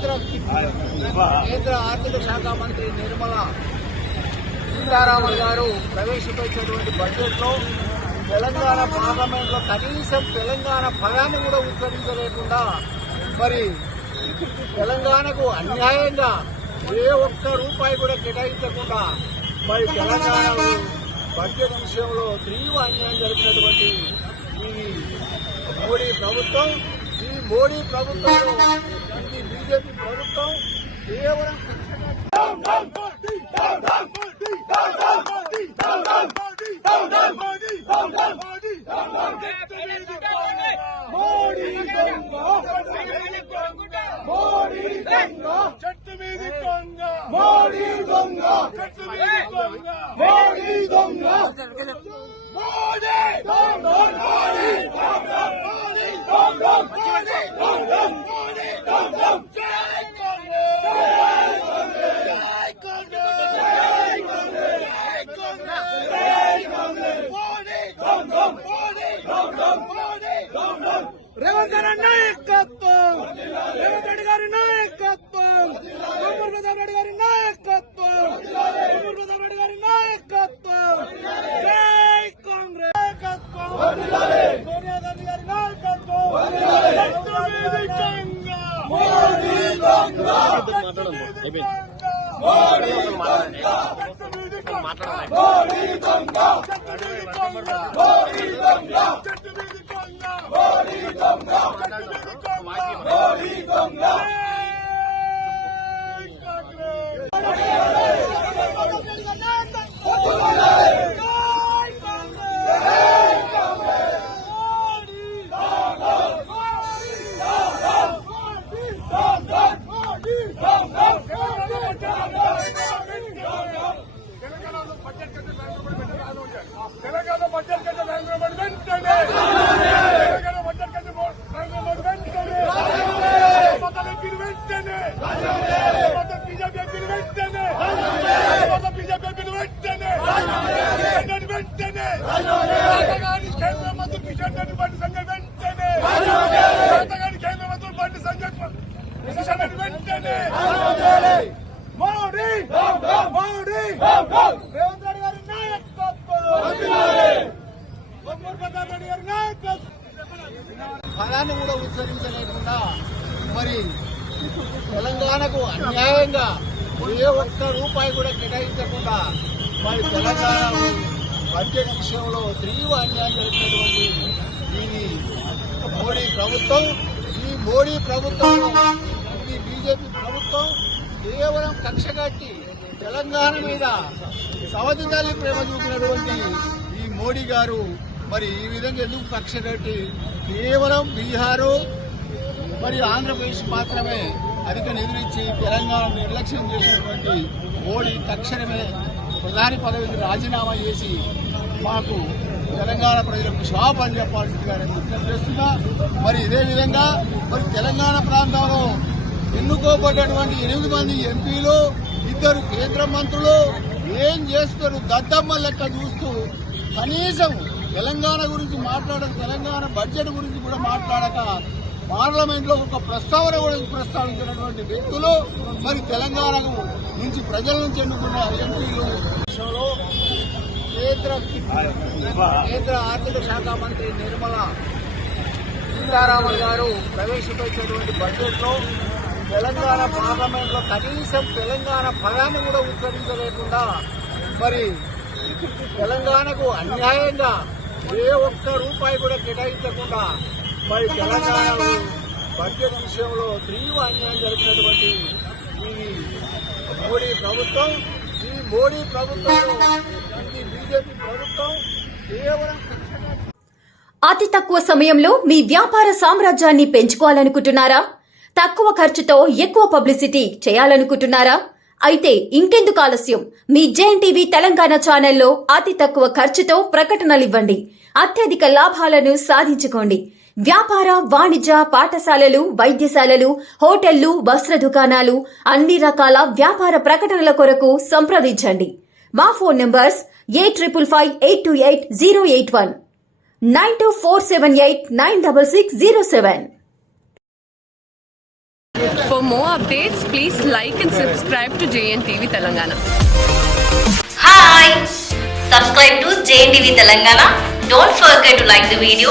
కేంద్ర. కేంద్ర ఆర్థిక శాఖ మంత్రి నిర్మల సీతారామన్ గారు ప్రవేశపెట్టినటువంటి బడ్జెట్లో తెలంగాణ పార్లమెంట్లో కనీసం తెలంగాణ పదాన్ని కూడా ఉచ్చరించలేకుండా మరి తెలంగాణకు అన్యాయంగా ఏ ఒక్క రూపాయి కూడా కేటాయించకుండా మరి తెలంగాణలో బడ్జెట్ విషయంలో తీవ్ర అన్యాయం జరిపినటువంటి ఈ మోడీ ప్రభుత్వం ఈ మోడీ ప్రభుత్వం ఇది బీజేపీ ప్రభుత్వం కేవలం చెట్టు మీది దొంగ మోడీ దొంగ చెట్టు మీది దొంగ మోడీ దొంగ మోడీ దొంగ మోడీ దొంగ మోడీ దొంగ మోడీ దొంగ మోడీ దొంగ జై కాంగ్రెస్ జై కాంగ్రెస్ జై కాంగ్రెస్ జై కాంగ్రెస్ మోడీ దొంగ మోడీ దొంగ మోడీ దొంగ రేవంత్ రెడ్డి నాయకత్వం రేవంత్ రెడ్డి గారి నాయకత్వం ఉమ్మడి ప్రతాప్ రెడ్డి గారి నాయకత్వం ఉమ్మడి ప్రతాప్ రెడ్డి గారి నాయకత్వం జై కాంగ్రెస్ నాయకత్వం సోనియా గాంధీ గారి నాయకత్వం చెట్టు మీది దొంగ. మోడీ దొంగ. చెట్టు మీది దొంగ. మోడీ దొంగ. చెట్టు మీది దొంగ. మోడీ దొంగ. చెట్టు మీది దొంగ. మోడీ దొంగ. చెట్టు మీది దొంగ. మోడీ దొంగ. చెట్టు మీది దొంగ. మోడీ దొంగ. జై తెలంగాణ బడ్జెట్ కంటే నరేంద్ర మోడీ వెంటనే తెలంగాణ బడ్జెట్ కంటే నరేంద్ర మోడీ వెంటనే మొదలు ఎంపీలు వెంటనే మొదలు బీజేపీ ఎంపీలు వెంటనే మొదలు బీజేపీ ఎంపీలు వెంటనే వెంటనే! కేంద్ర మంత్రి కిషన్ రెడ్డి బండి సంజయ్ వెంటనే! అంతగాని కేంద్ర మంత్రి బండి సంజయ్ కిషన్ రెడ్డి వెంటనే! మోడీ! మోడీ! రేవంత్ రెడ్డి గారి నాయకత్వం! బొమ్మూరు ప్రతాప్ రెడ్డి గారి నాయకత్వం! పదాన్ని కూడా ఉచ్చరించలేకుండా మరి తెలంగాణకు అన్యాయంగా ఏ ఒక్క రూపాయి కూడా కేటాయించకుండా మరి తెలంగాణ బడ్జెట్ విషయంలో తీవ్ర అన్యాయం జరిగినటువంటి ఈ మోడీ ప్రభుత్వం ఈ మోడీ ప్రభుత్వం ఈ బీజేపీ ప్రభుత్వం కేవలం కక్ష కట్టి తెలంగాణ మీద సవతి తల్లి ప్రేమ చూపినటువంటి ఈ మోడీ గారు మరి ఈ విధంగా ఎందుకు కక్ష కట్టి కేవలం బీహారు మరి ఆంధ్రప్రదేశ్ మాత్రమే అధిక నిధులిచ్చి తెలంగాణ నిర్లక్ష్యం చేసినటువంటి మోడీ తక్షణమే ప్రధాని పదవికి రాజీనామా చేసి మాకు తెలంగాణ ప్రజలకు షాప్ అని చెప్పాల్సిందిగా నేను విజ్ఞప్తి చేస్తున్నా. మరి ఇదే విధంగా మరి తెలంగాణ ప్రాంతంలో ఎన్నుకోబడ్డటువంటి ఎనిమిది మంది ఎంపీలు ఇద్దరు కేంద్ర మంత్రులు ఏం చేస్తారు? దద్దమ్మ లెక్క చూస్తూ కనీసం తెలంగాణ గురించి మాట్లాడక తెలంగాణ బడ్జెట్ గురించి కూడా మాట్లాడక పార్లమెంట్లో ఒక ప్రస్తావన కూడా ప్రస్తావించినటువంటి వ్యక్తులు మరి తెలంగాణకు నుంచి ప్రజల నుంచి ఎన్నుకున్న ఎంపీలు. కేంద్ర కేంద్ర ఆర్థిక శాఖ మంత్రి నిర్మలా సీతారామన్ గారు ప్రవేశపెట్టినటువంటి బడ్జెట్లో తెలంగాణ పార్లమెంట్లో కనీసం తెలంగాణ పదాన్ని కూడా ఉచ్చరించలేకుండా మరి తెలంగాణకు అన్యాయంగా ఏ ఒక్క రూపాయి కూడా కేటాయించకుండా మరి తెలంగాణలో బడ్జెట్ విషయంలో తీవ్ర అన్యాయం జరిగినటువంటి ఈ మోడీ ప్రభుత్వం ఈ మోడీ ప్రభుత్వం ఈ బీజేపీ ప్రభుత్వం కేవలం అతి తక్కువ సమయంలో మీ వ్యాపార సామ్రాజ్యాన్ని పెంచుకోవాలనుకుంటున్నారా? తక్కువ ఖర్చుతో ఎక్కువ పబ్లిసిటీ చేయాలనుకుంటున్నారా? అయితే ఇంకెందుకు ఆలస్యం? మీ జేఎన్ టీవీ తెలంగాణ ఛానల్లో అతి తక్కువ ఖర్చుతో ప్రకటనలివ్వండి అత్యధిక లాభాలను సాధించుకోండి. వ్యాపార వాణిజ్య పాఠశాలలు వైద్యశాలలు హోటళ్ళు వస్త్ర దుకాణాలు అన్ని రకాల వ్యాపార ప్రకటనల కొరకు సంప్రదించండి మా phone numbers eight triple five eight two eight zero eight one nine two four seven eight nine double six zero seven For more updates, please like and subscribe to JNTV Telangana. Hi! Subscribe to JNTV Telangana. Don't forget to like the video